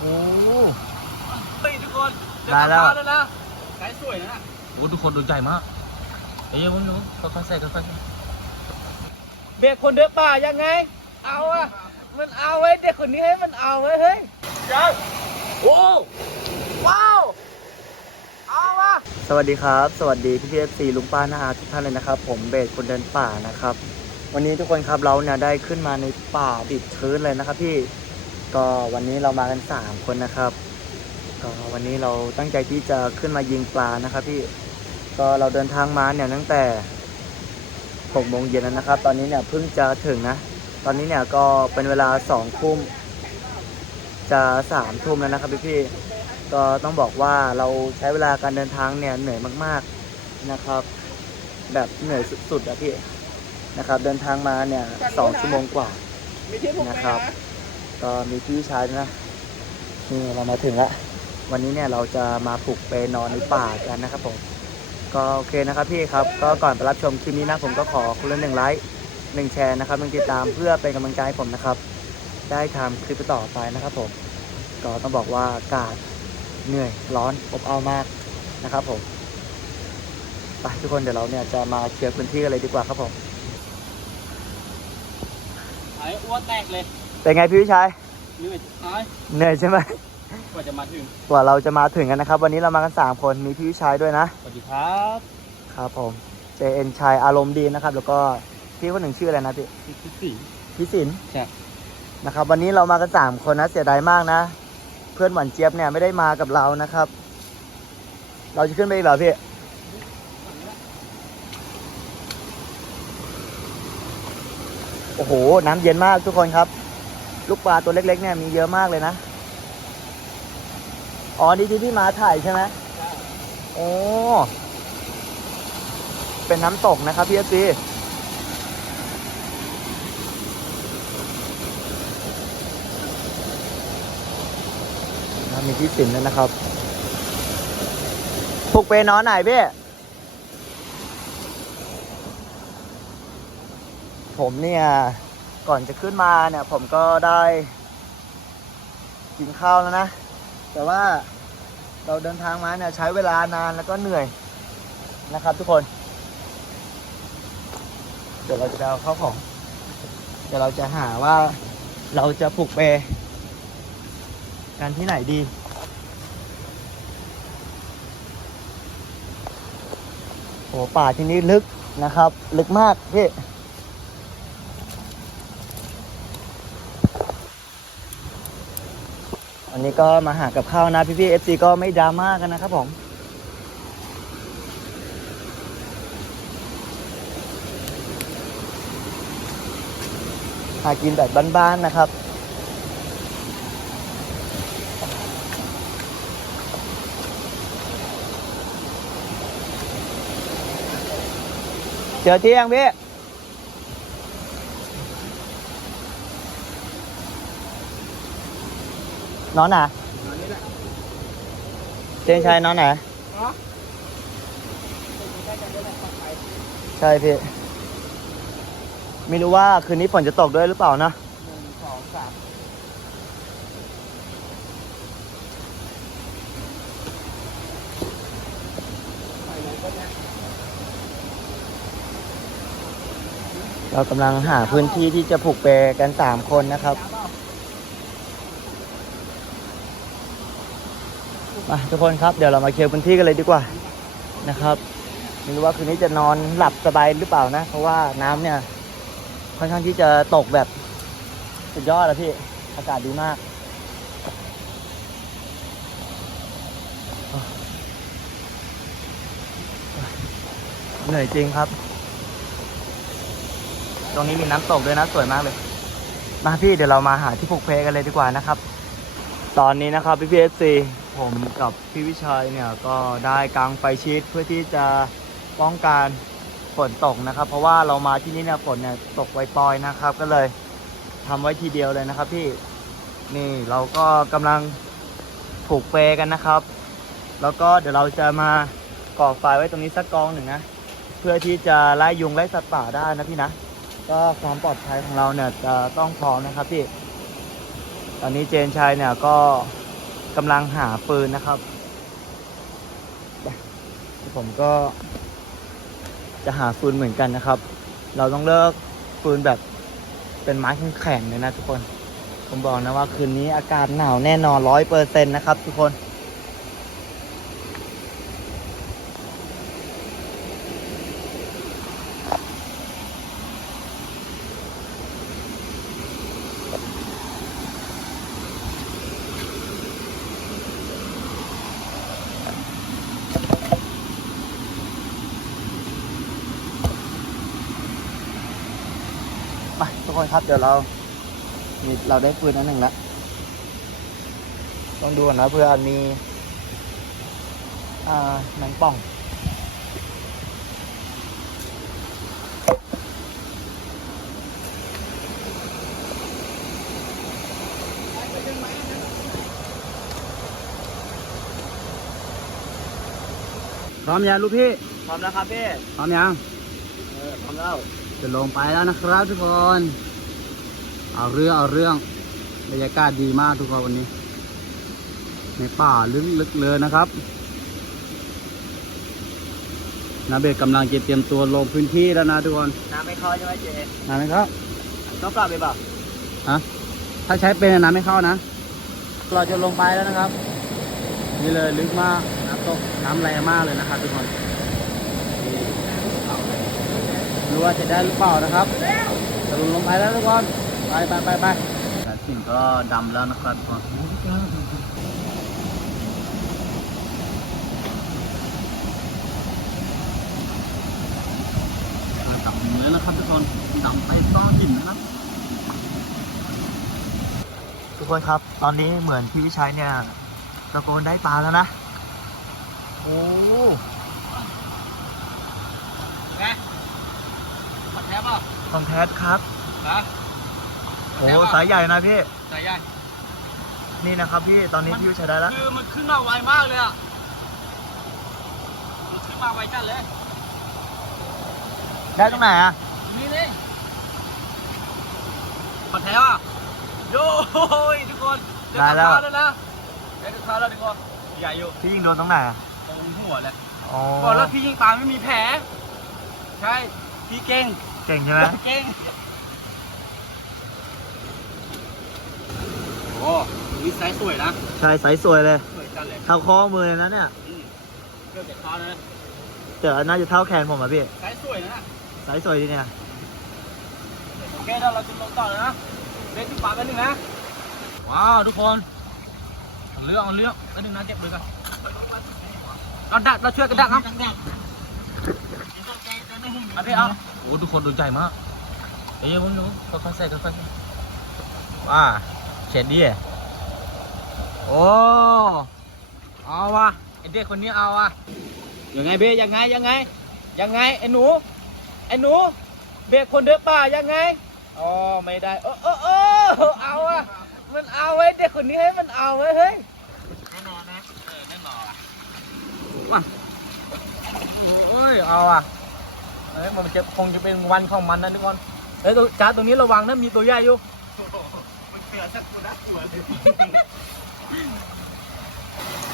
โอ้เฮ้ยทุกคนได้แล้ว แล้วนะไกด์สวยนะโหทุกคนดูใหญ่มากเอ้ยมึงดูค่อยๆใส่ค่อยๆใส่เด็กคนเดินป่ายังไง เอาอะมันเอาไว้ยเด็กคนนี้ให้มันเอาไว้ยเฮ้ยยังโอ้ว้าวเอาวะสวัสดีครับ สวัสดีพี่พีเอฟซีลุงป้านาอาทุกท่านเลยนะครับ ผมเบสคนเดินป่านะครับ วันนี้ทุกคนครับเราเนี่ยได้ขึ้นมาในป่าดิบชื้นเลยนะครับพี่ ก็วันนี้เรามากันสามคนนะครับก็วันนี้เราตั้งใจที่จะขึ้นมายิงปลานะครับพี่ก็เราเดินทางมาเนี่ยตั้งแต่หกโมงเย็นแล้วนะครับ ตอนนี้เนี่ยเพิ่งจะถึงนะ ตอนนี้เนี่ยก็เป็นเวลาสองทุ่มจะสามทุ่มแล้วนะครับพี่พี่ก็ต้องบอกว่าเราใช้เวลาการเดินทางเนี่ยเหนื่อยมากๆนะครับ แบบเหนื่อยสุดๆอะพี่นะครับ เดินทางมาเนี่ยสองชั่วโมงกว่านะครับ ก็มีพี่ชายนะนี่เรามาถึงล้ววันนี้เนี่ยเราจะมาปลุกเปนอนในป่ากันนะครับผมก็โอเคนะครับพี่ครับก็ก่อนไปรับชมคลิปนี้นะผมก็ขอคนละหนึ่งไลค์หนึ่งแชร์นะครับหนึ่งติดตามเพื่อเป็นกำลังใจให้ผมนะครับ ได้ทำคลิปต่อไปนะครับผมก็ต้องบอกว่าอากาศเหนื่อยร้อนอบอ้าวมากนะครับผมไปทุกคนเดี๋ยวเราเนี่ยจะมาเคลียร์พื้นที่กันเลยดีกว่าครับผมไอ้อ้วนแตกเลย เป็นไงพี่วิชัยเหนื่อยสุดท้ายเหนื่อยใช่ไหมกว่าจะมาถึงกว่าเราจะมาถึงกันนะครับ วันนี้เรามากันสามคนมีพี่วิชัยด้วยนะสวัสดีครับครับผมเจเอ็นชัยอารมณ์ดีนะครับ แล้วก็พี่คนหนึ่งชื่ออะไรนะพี่พี่สีพี่สินใช่นะครับ วันนี้เรามากันสามคนนะเสียดายมากนะ เพื่อนหวานเจี๊ยบเนี่ยไม่ได้มากับเรานะครับ เราจะขึ้นไปอีกเหรอพี่โอ้โห น้ำเย็นมากทุกคนครับ ลูกปลาตัวเล็กๆเนี่ยมีเยอะมากเลยนะ อ๋อนี่ที่พี่มาถ่ายใช่ไหมโอ้เป็นน้ำตกนะครับพี่เอซีมีที่สินด้วยนะครับปลุกเปนอนไหนพี่ผมเนี่ย ก่อนจะขึ้นมาเนี่ย ผมก็ได้กินข้าวแล้วนะ แต่ว่าเราเดินทางมาเนี่ยใช้เวลานานแล้วก็เหนื่อยนะครับทุกคน เดี๋ยวเราจะเอาข้าวของ เดี๋ยวเราจะหาว่าเราจะปลุกเปกันที่ไหนดี โอ้ป่าที่นี่ลึกนะครับ ลึกมากพี่ วันนี้ก็มาหากับข้าวนะพี่พี่เอฟซีก็ไม่ดราม่ากันนะครับผมหากินแบบบ้านๆนะครับ เจอเที่ยงพี่ นอนไหนะเจนชัยนอนไหนใช่พี่ไม่รู้ว่าคืนนี้ฝนจะตกด้วยหรือเปล่านะหนึ่งสองสามเรากำลังหาพื้นที่ที่จะผูกเปรกันสามคนนะครับ มาทุกคนครับเดี๋ยวเรามาเคลียร์พื้นที่กันเลยดีกว่านะครับไม่รู้ว่าคืนนี้จะนอนหลับสบายหรือเปล่านะ เพราะว่าน้ำเนี่ยค่อนข้างที่จะตกแบบสุดยอดแล้วพี่อากาศดีมากเหนื่อยจริงครับ ตรงนี้มีน้ำตกด้วยนะสวยมากเลย มาพี่เดี๋ยวเรามาหาที่ผูกเพกันเลยดีกว่านะครับ ตอนนี้นะครับพี่พีเอฟซี ผมกับพี่วิชัยเนี่ยก็ได้กางไฟชีตเพื่อที่จะป้องกันฝนตกนะครับ เพราะว่าเรามาที่นี่เนี่ยฝนเนี่ยตกไวปอยนะครับ ก็เลยทำไว้ทีเดียวเลยนะครับพี่นี่เราก็กำลังผูกเปกันนะครับ แล้วก็เดี๋ยวเราจะมาก่อไฟไว้ตรงนี้สักกองหนึ่งนะเพื่อที่จะไล่ยุงไล่สัตว์ป่าได้นะพี่นะก็ความปลอดภัยของเราเนี่ยจะต้องพร้อมนะครับพี่ตอนนี้เจนชัยเนี่ยก็ กำลังหาปืนนะครับไปผมก็ จะหาฟืนเหมือนกันนะครับ เราต้องเลิกฟืนแบบเป็นไม้แข็งๆเลยนะทุกคน ผมบอกนะว่าคืนนี้อากาศหนาวแน่นอนร้อยเปอร์เซ็นต์นะครับ ทุกคน มาทุกคนครับ เดี๋ยวเรามีเราได้ปืนอันหนึ่งแล้วต้องดูก่อนนะเพื่อมี อ่าหนังป่องพร้อมยังลูกพี่ พร้อมแล้วครับพี่ พร้อมยัง เออ พร้อมแล้ว จะลงไปแล้วนะครับทุกคน เอาเรื่องเอาเรื่องบรรยากาศดีมากทุกคนวันนี้ ในป่าลึกๆเลยนะครับนาเบกกำลังจะเตรียมตัวลงพื้นที่แล้วนะทุกคนน้ำไม่เข้าใช่ไหมเจน้ำไม่เข้าต้องกลับไปเปล่าฮะถ้าใช้เป็นน้ำไม่เข้านะ เราจะลงไปแล้วนะครับ นี่เลยลึกมากน้ำตกน้ำแรงมากเลยนะครับทุกคนนี่รู้ว่าจะได้หรือเปล่านะครับจะลงไปแล้วทุกคน ไปไปไปไปสิ่งก็ดำแล้วนะครับทุกคนดำเลยนะครับทุกคนดำไปซ่อนหินนะครับ ทุกคนครับ ตอนนี้เหมือนพี่วิชัยเนี่ยตะโกนได้ปลาแล้วนะ โอ้ไงขอแทบป่ะของแท้ครับนะ โอ้สายใหญ่นะพี่ สายใหญ่ นี่นะครับพี่ ตอนนี้พี่วิชัยได้แล้ว คือมันขึ้นมาไวมากเลยอะ มันขึ้นมาไวจัดเลย ได้ตรงไหนอะ นี่เลยขอแทบป่ะโย่ทุกคนได้แล้วเจอกับข้าแล้วนะได้กับข้าวแล้วทุกคนใหญ่อยู่พี่ยิงโดนตรงไหนอะตรงหัวแหละอ๋อบอกแล้วพี่ยิงปลาไม่มีแผล ใช่ พี่เก่ง เก่งใช่ไหมเก่ง โอ้วิสัยสวยนะ ใช่สายสวยเลย สวยจัดเลยเท่าข้อมือเลยนะเนี่ย อืมเกือบจะคอนะเจอน่าจะเท่าแขนผมอะพี่สายสวยนะสายสวยดีเนี่ย โอเคเดี๋ยวเราจะลงต่อเลยนะเล่นที่ปากกันหนึ่งนะ ว้าวทุกคนเอาเรื่องเอาเรื่องกันหนึ่งนะเก็บเลยกันเราดักเราช่วยกันดักครับเอาดิเอาโอ้ทุกคนดูใจมากเอ้ยผมดูค่อยๆใส่ค่อยๆว่า เฉดดีอะโอ้เอาวะไอเด็กคนนี้เอาวะยังไงเบยังไงยังไง ยังไงไอ้หนูไอ้หนู เบรกคนเดินป่ายังไงอ๋อไม่ได้เออเออเออเอาอะมันเอาไว้เด็กคนนี้ให้มันเอาไว้เฮ้ยแน่นอนนะเออแน่นอนว่ะโอ้ยเอาอะเอ้ยมันจะคงจะเป็นวันของมันนะทุกคนเฮ้ยตัวจ้าตรงนี้ระวังนะมีตัวใหญ่อยู่ มันเปลี่ยนสักตัวน่ากลัวเลย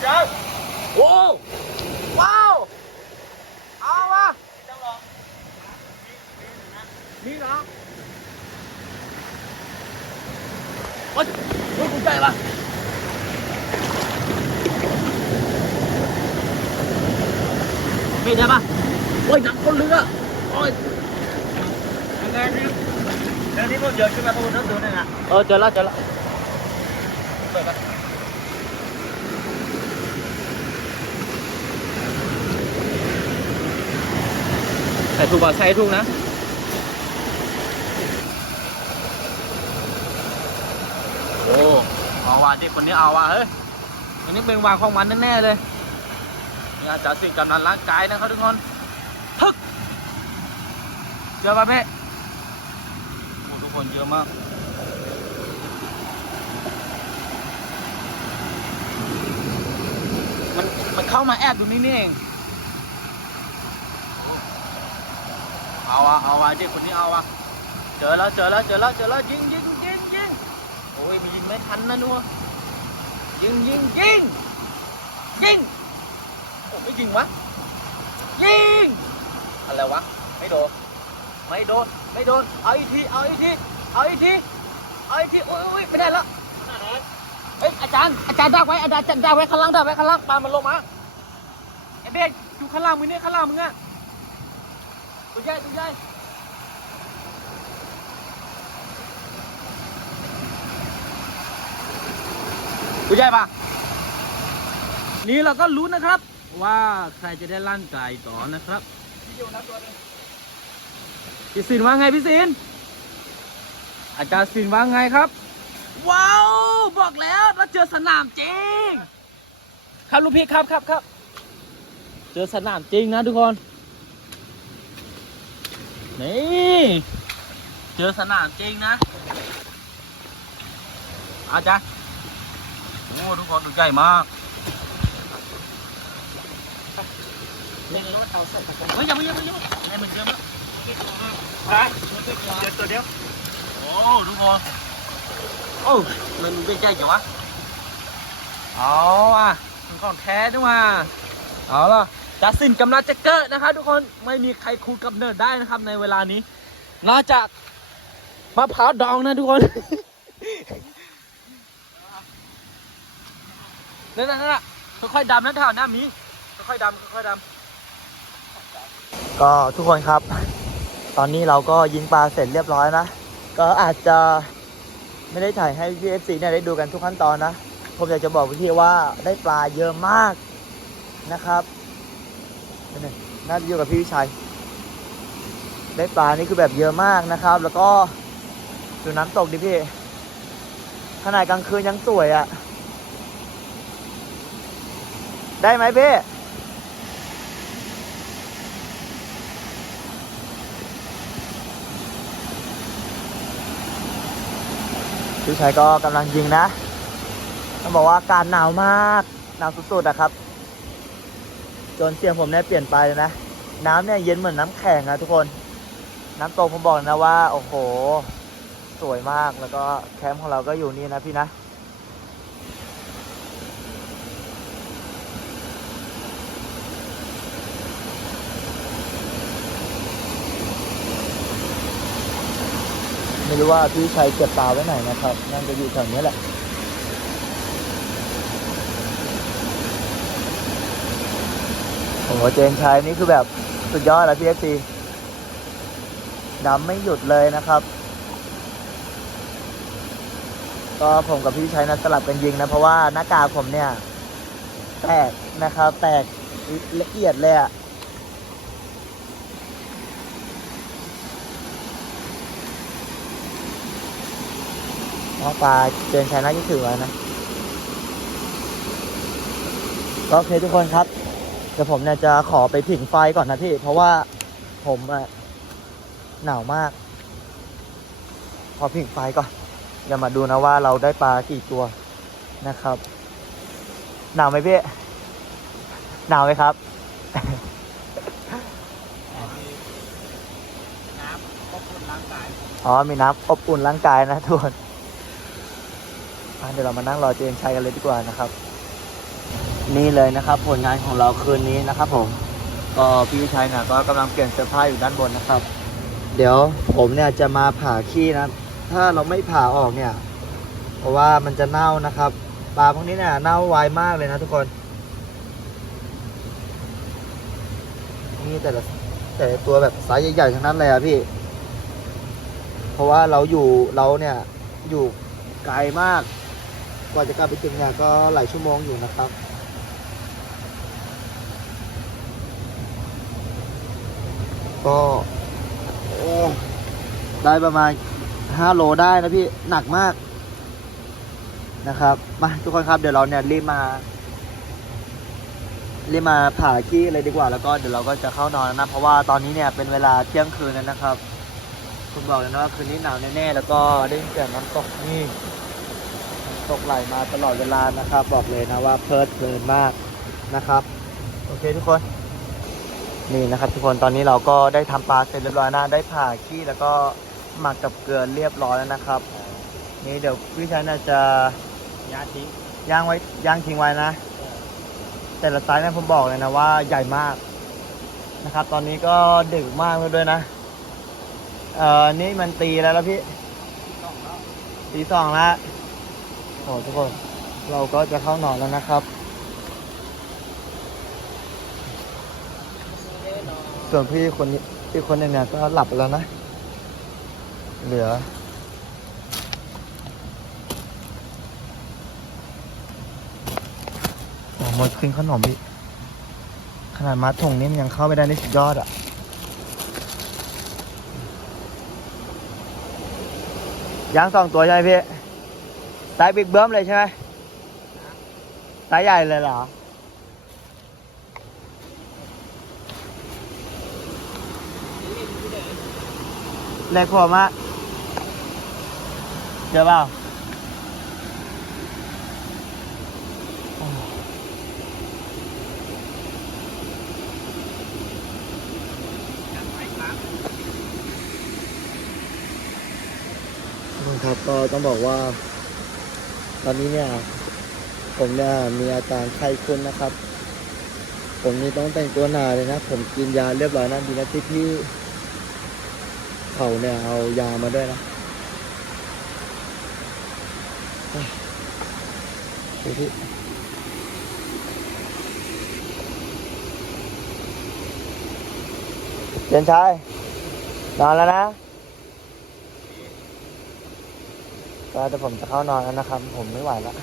จ้าโอ้ว้าวเอาอะนี่นะโอ๊ยโอ๊ยคุณใจ ปะไม่ได้ปะโอ้ยหนักคนเรือโอ้ยยังมเยอะขึ้นมาตัวนึงตัวนึงอะเออเจอแล้วเจอแล้วเปิดกันใส่ถูกป่ะใส่ถูกนะโอ้เอาว่ะเด็กคนนี้เอาว่ะเฮ้ยอันนี้เป็นวางของมันแน่ๆเลยนี่อาจะสิ่งกำนันร่างกายนะครับทุกคนฮึกเจอป่ะเพ่โอ้ทุกคนเยอะมาก มันมัน เข้ามาแอบตรงนี้นี่เองเอาอะเอาอะเด็กคนนี้เอาอะเจอแล้วเจอแล้วเจอแล้วเจอแล้วยิงยิงยิงยิงโอ้ยมียิงไม่ทันนะนัวยิงยิงยิงยิงโอ้ไม่ยิงวะยิงอะไรวะไม่โดนไม่โดนไม่โดนเอาอีกทีเอาอีกทีเอาอีกทีเอาอีกทีโอ้ยโอ้ยไม่ได้แล้วเฮ้ยอาจารย์อาจารย์ดักไว้อาจารย์ดักไว้ข้างล่างดักไว้ข้างล่างปลามันลงมาไอ้ เบสอยู่ข้างล่างมึงเนี่ยข้างล่างมึงอะตัวใหญ่ตัวใหญ่ตัวใหญ่ปะนี่เราก็รู้นะครับ ว่าใครจะได้ลั่นไก่ต่อนะครับพี่สินว่าไงพี่สินอาจารย์สินว่าไงครับ ว้าว บอกแล้วเราเจอสนามจริง ครับลูกพี่ครับครับครับเจอสนามจริงนะทุกคน นี่เจอสนามจริงนะ อาจารย์โอ้ทุกคนดูใหญ่มากเฮ้ยอย่าไปอย่าไปอย่าไปให้มันเยอะมากตัวเดียว โอ้ทุกคนโอ้มันเป็นใจจังวะเอาอะมันของแท้ด้วยว่ะเอาล่ะ จัสตินกำลังจะเกิดนะครับ ทุกคนไม่มีใครคูกำเนิดได้นะครับ ในเวลานี้ นอกจากมะพร้าวดองนะทุกคนนั่นน่ะนั่นน่ะค่อยๆดำนะแถวหน้ามีค่อยๆดำค่อยๆดำก็ทุกคนครับ ตอนนี้เราก็ยิงปลาเสร็จเรียบร้อยนะก็อาจจะไม่ได้ถ่ายให้พี่เอฟซีเนี่ยได้ดูกันทุกขั้นตอนนะ ผมอยากจะบอกพี่ว่าได้ปลาเยอะมากนะครับ น่าจะอยู่กับพี่วิชัย ได้ปลานี่คือแบบเยอะมากนะครับ แล้วก็ดูน้ำตกดิพี่ขนาดกลางคืนยังสวยอะ่ะ ได้ไหมพี่พี่ชายก็กำลังยิงนะ ต้องบอกว่าอากาศหนาวมาก หนาวสุดๆอะครับ จนเสียงผมเนี่ยเปลี่ยนไปเลยนะ น้ำเนี่ยเย็นเหมือนน้ำแข็งอะทุกคน น้ำตกผมบอกนะว่า โอ้โห สวยมากแล้วก็แคมป์ของเราก็อยู่นี่นะพี่นะไม่รู้ว่าพี่ชัยเก็บปลาไว้ไหนนะครับน่าจะอยู่แถวนี้แหละ โอ้โหเจนชัยนี่คือแบบสุดยอดแล้วพี่เอฟซีดำไม่หยุดเลยนะครับ ก็ผมกับพี่ชัยนะสลับกันยิงนะ เพราะว่าหน้ากากผมเนี่ย แตกนะครับ แตกละเอียดเลยอะเพราปลาเจนชัยน่าจะถือไว้นะ ก็โอเคทุกคนครับ เดี๋ยวผมเนี่ยจะขอไปผิงไฟก่อนนะพี่ เพราะว่าผมอะหนาวมาก ขอผิงไฟก่อนเดี๋ยวมาดูนะว่าเราได้ปลากี่ตัวนะครับ หนาวไหมพี่ หนาวไหมครับ น้ำก็พ่นร่างกายอ๋อ มีน้ำอบอุ่นร่างกายนะทุกคนอะเดี๋ยวเรามานั่งรอเจนชัยกันเลยดีกว่านะครับ นี่เลยนะครับผลงานของเราคืนนี้นะครับผมก็พี่ชัยนะก็กำลังเปลี่ยนเสื้อผ้าอยู่ด้านบนนะครับ เดี๋ยวผมเนี่ยจะมาผ่าขี้นะ ถ้าเราไม่ผ่าออกเนี่ย เพราะว่ามันจะเน่านะครับปลาพวกนี้เนี่ยเน่าไวมากเลยนะทุกคนนี่แต่ละแต่ละตัวแบบไซส์ใหญ่ๆทั้งนั้นเลยอะพี่ เพราะว่าเราอยู่เราเนี่ยอยู่ไกลมาก กว่าจะกลับไปถึงเนี่ยก็หลายชั่วโมงอยู่นะครับ ก็ได้ประมาณห้าโลได้นะพี่หนักมากนะครับมาทุกคนครับเดี๋ยวเราเนี่ยรีบมารีบมาผ่าขี้เลยดีกว่า แล้วก็เดี๋ยวเราก็จะเข้านอนนะเพราะว่าตอนนี้เนี่ยเป็นเวลาเที่ยงคืนแล้วนะครับ คุณบอกเลยนะว่าคืนนี้หนาวแน่ๆแล้วก็ได้ยินเสียงน้ำตกนี่ตกไหลมาตลอดเวลานะครับ บอกเลยนะว่าเพลิดเพลินมากนะครับ โอเคทุกคน นี่นะครับทุกคนตอนนี้เราก็ได้ทำปลาเสร็จเรียบร้อยนะได้ผ่าขี้แล้วก็หมักกับเกลือเรียบร้อยแล้วนะครับ นี่เดี๋ยวพี่ชายน่าจะยาทิ้งย่างไว้ย่างทิ้งไว้นะ แต่ละไซส์เนี่ยผมบอกเลยนะว่าใหญ่มากนะครับ ตอนนี้ก็ดึกมากแล้วด้วยนะเอ่อนี่มันตีแล้วแล้วพี่ตีสองแล้วโอ้ทุกคน เราก็จะเข้านอนแล้วนะครับ ส่วนพี่คนนี้พี่คนหนึงเนี่ยก็หลับไปแล้วนะ เหลือ โอ้หมดขึ้นขนมพี่ขนาดมัดถุงนี่มันยังเข้าไม่ได้นี่สุดยอดอะยางสองตัวใช่ไหมพี่ไซส์บิ๊กเบิ้มเลยใช่ไหมไซส์ใหญ่เลยเหรอ เล็กผมอะเจอเปล่าคนครับก็ต้องบอกว่า ตอนนี้เนี่ย ผมเนี่ยมีอาการไข้ขึ้นนะครับ ผมนี่ต้องแต่งตัวหนาเลยนะ ผมกินยาเรียบร้อยนะดีนะที่พี่ เขาเนี่ยเอายามาด้วยนะดูที่เจนชายนอนแล้วนะก็เดี๋ยวผมจะเข้านอนแล้วนะครับ ผมไม่ไหวแล้ว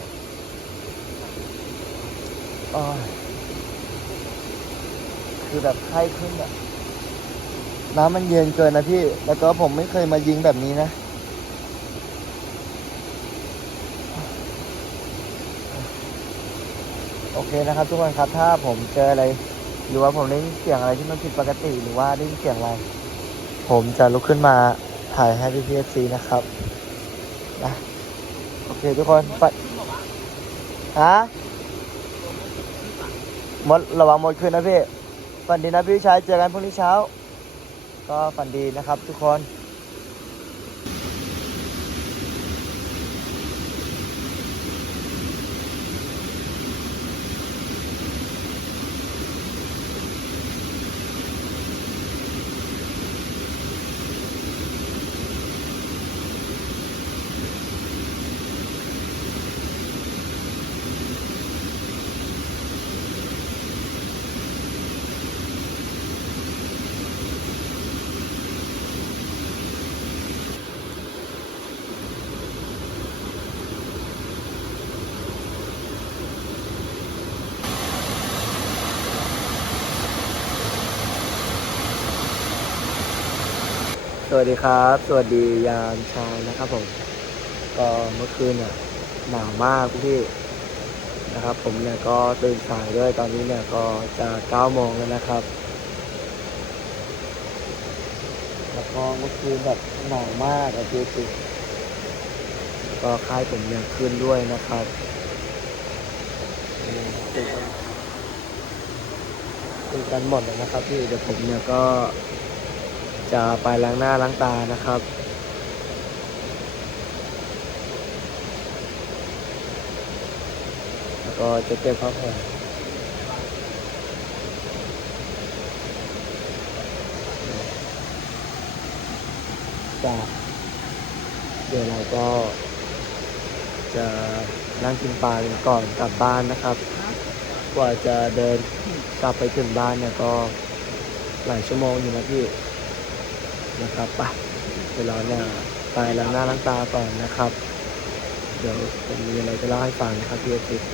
คือแบบไข้ขึ้นแบบ น้ำมันเย็นเกินนะพี่ แล้วก็ผมไม่เคยมายิงแบบนี้นะ โอเคนะครับทุกคนครับ ถ้าผมเจออะไร หรือว่าผมได้ยินเสียงอะไรที่มันผิดปกติหรือว่าได้ยินเสียงอะไร ผมจะลุกขึ้นมาถ่ายให้พี่พีเอซีนะครับนะโอเคทุกคนไปฮะหมดระวังหมดคืนนะพี่ฝันดีนะพี่ชายเจอกันพรุ่งนี้เช้า ก็ฝันดีนะครับทุกคน สวัสดีครับ สวัสดียามเช้านะครับผม ก็เมื่อคืนเนี่ยหนาวมากพี่นะครับ ผมเนี่ยก็ตื่นสายด้วยตอนนี้เนี่ยก็จะเก้าโมงแล้วนะครับ แล้วก็เมื่อคืนแบบหนาวมากอะพี่ติก็ค่ายผมเนี่ยขึ้นด้วยนะครับตื่นกันตื่นกันหมดเลยนะครับพี่เดี๋ยวผมเนี่ยก็ จะไปล้างหน้าล้างตานะครับ แล้วก็จะเก็บผ้าห่มจากเดี๋ยวเราก็ จะนั่งกินปลากันก่อนกลับบ้านนะครับ กว่าจะเดินกลับไปถึงบ้านเนี่ยก็หลายชั่วโมงอยู่นะพี่ นะครับไปเดี๋ยวเราเนี่ยไปล้างหน้าล้างตาก่อนนะครับ เดี๋ยวผมมีอะไรจะเล่าให้ฟังนะครับพี่อาทิตย์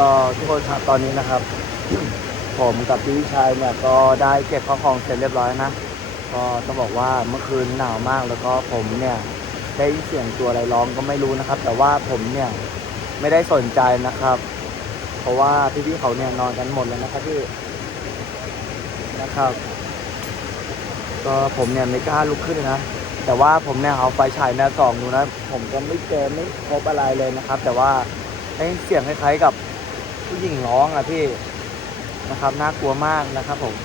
ก็ทุกคนครับตอนนี้นะครับ ผมกับพี่ชัยเนี่ยก็ได้เก็บข้าวของเสร็จเรียบร้อยนะ ก็ต้องบอกว่าเมื่อคืนหนาวมากแล้วก็ผมเนี่ยได้เสียงตัวอะไรร้องก็ไม่รู้นะครับ แต่ว่าผมเนี่ยไม่ได้สนใจนะครับ เพราะว่าพี่ๆเขาเนี่ยนอนกันหมดแล้วนะครับพี่นะครับ ก็ผมเนี่ยไม่กล้าลุกขึ้นนะแต่ว่าผมเนี่ยเอาไฟฉายเนี่ยส่องดูนะ ผมก็ไม่เจอไม่พบอะไรเลยนะครับ แต่ว่าได้เสียงคล้ายๆกับ ผู้หญิงร้องอะพี่นะครับน่ากลัวมากนะครับผม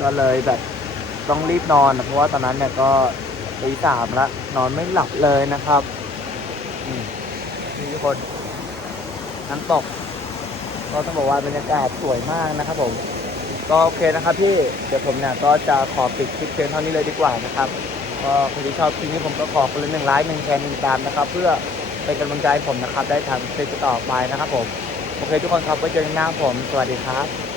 ก็เลยแบบต้องรีบนอนเพราะว่าตอนนั้นเนี่ยก็ตีสามละนอนไม่หลับเลยนะครับมนี่ทุกคนน้ำตก ก็ต้องบอกว่าบรรยากาศสวยมากนะครับผม ก็โอเคนะครับพี่เดี๋ยวผมเนี่ยก็จะขอปิดคลิปเพียงเท่านี้เลยดีกว่านะครับก็ครที่ชอบคลิปนี้ผมก็ขอคนละหนึ่งไลค์หนึ่งแชร์หนึ่งตามนะครับ เพื่อเป็นกำลังใจผมนะครับ ได้ทำคลิปต่อไปนะครับผม โอเคทุกคนครับไว้เจอกันหน้าผม สวัสดีครับ